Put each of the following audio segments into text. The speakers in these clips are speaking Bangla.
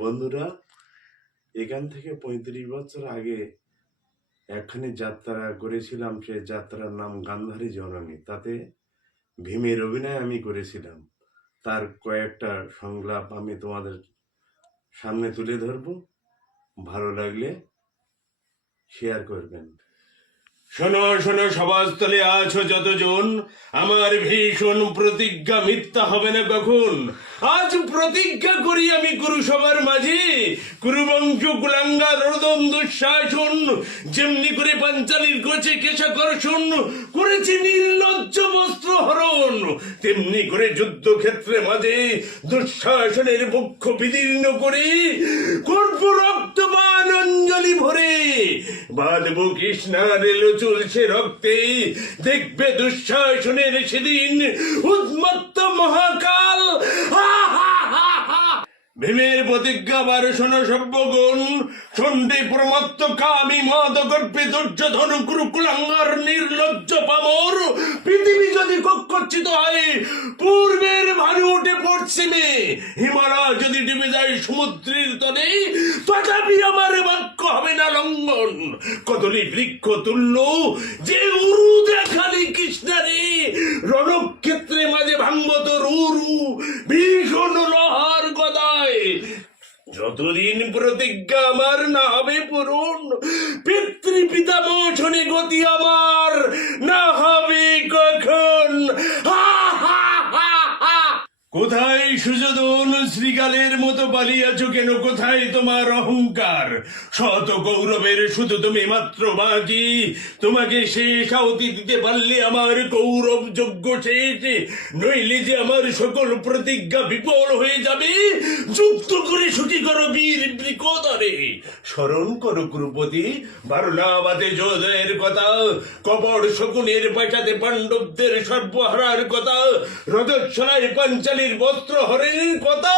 বন্ধুরা, এখান থেকে ৩৫ বছর আগে একখানি যাত্রা করেছিলাম। সে যাত্রার নাম গান্ধারী জননী। তাতে ভীমের অভিনয় আমি করেছিলাম। তার কয়েকটা সংলাপ আমি তোমাদের সামনে তুলে ধরব, ভালো লাগলে শেয়ার করবেন। শোনো শোনো, সভাস্থলে আছো যতজন, আমার ভীষণ প্রতিজ্ঞা মিথ্যা হবে না কখন। আজ প্রতিজ্ঞা করি আমি কুরুসভার মাঝে, কুরুবংশ কুলাঙ্গা রোদন দুঃশাসন, যেমনি করে পাঞ্চালীর গোছে কেশাকর্ষণ করেছে নির্লজ্জ বস্ত্র হরণ, তেমনি করে যুদ্ধক্ষেত্রে মাঝে দুঃশাসনের বক্ষ বিদীর্ণ করে করব রক্তবান অঞ্জলি ভরে। বাঁধব কৃষ্ণার এলো চলছে রক্তে, দেখবে দুঃশাসনের সেদিন উন্মত্ত মহাকাল। ভীমের প্রতিজ্ঞা বারো শোনো সভ্যগণ, সন্ধ্যে প্রমত্ত কামি মদ গর্ভে দুর্যোধন কুরুকুলাঙ্গার নির্লজ্জ পামর। পৃথিবী যদি কক্ষচ্ছিত হয়, পূর্বের ভানু উঠে পশ্চিমে, হিমালয় যদি ডুবে যায় সমুদ্রের তলে, তথাপি আমার বাক্য হবে না লঙ্ঘন। কদলী বৃক্ষ তুল্য যে উরু দেখালি কৃষ্ণারে, রণক্ষেত্রে মাঝে ভাঙব তোর উরু ভীষণ লহার গদায়। যতদিন প্রতিজ্ঞা আমার না হবে পূরণ, পিতৃ পিতামহ শোনে গতি আমার না হবে কখন। কোথায় সুযোধন, শ্রীকালের মতো পালিয়াছ কেন? কোথায় তোমার অহংকার? শত কৌরবের শুধু তুমি মাত্র বাকি, তোমাকে শেষ আহুতি দিতে পারলে আমার কৌরব যজ্ঞ শেষ, নইলে যে আমার সকল প্রতিজ্ঞা বিফল হয়ে যাবে। যুক্ত করে ছুটি করো বীর বৃকোদরে, স্মরণ করো কুরুপতি বারুণাবাদে জয়ের কথা, কপট শকুনের পাশাতে পাণ্ডবদের সর্বহারার কথা, রজস্বলায় পাঞ্চালীর বস্ত্র হরণের কথা,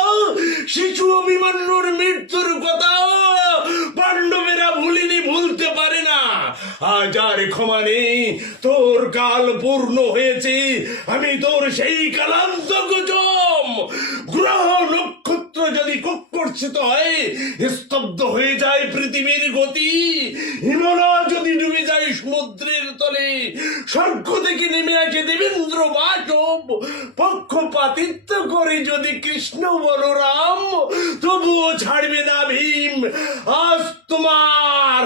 শিশু অভিমন্যুর মৃত্যুর কথা। পাণ্ডবেরা ভুলিনি, ভুলতে পারে না। আজ আর ক্ষমা নেই, তোর কাল পূর্ণ হয়েছে। আমি তোর সেই কালান্ত গজম। গ্রহ নক্ষত্র যদি কক্ষর্ষিত হয়, স্তব্ধ হয়ে যায় পৃথিবীর গতি। হিমালয় যদি ডুবে যায় সমুদ্রের তলে, স্বর্গ থেকে নেমে আসে দেবেন্দ্র বাসব। পক্ষপাতিত্ব করে যদি কৃষ্ণ বলরাম, তবুও ছাড়বে না ভীম। আজ তোমার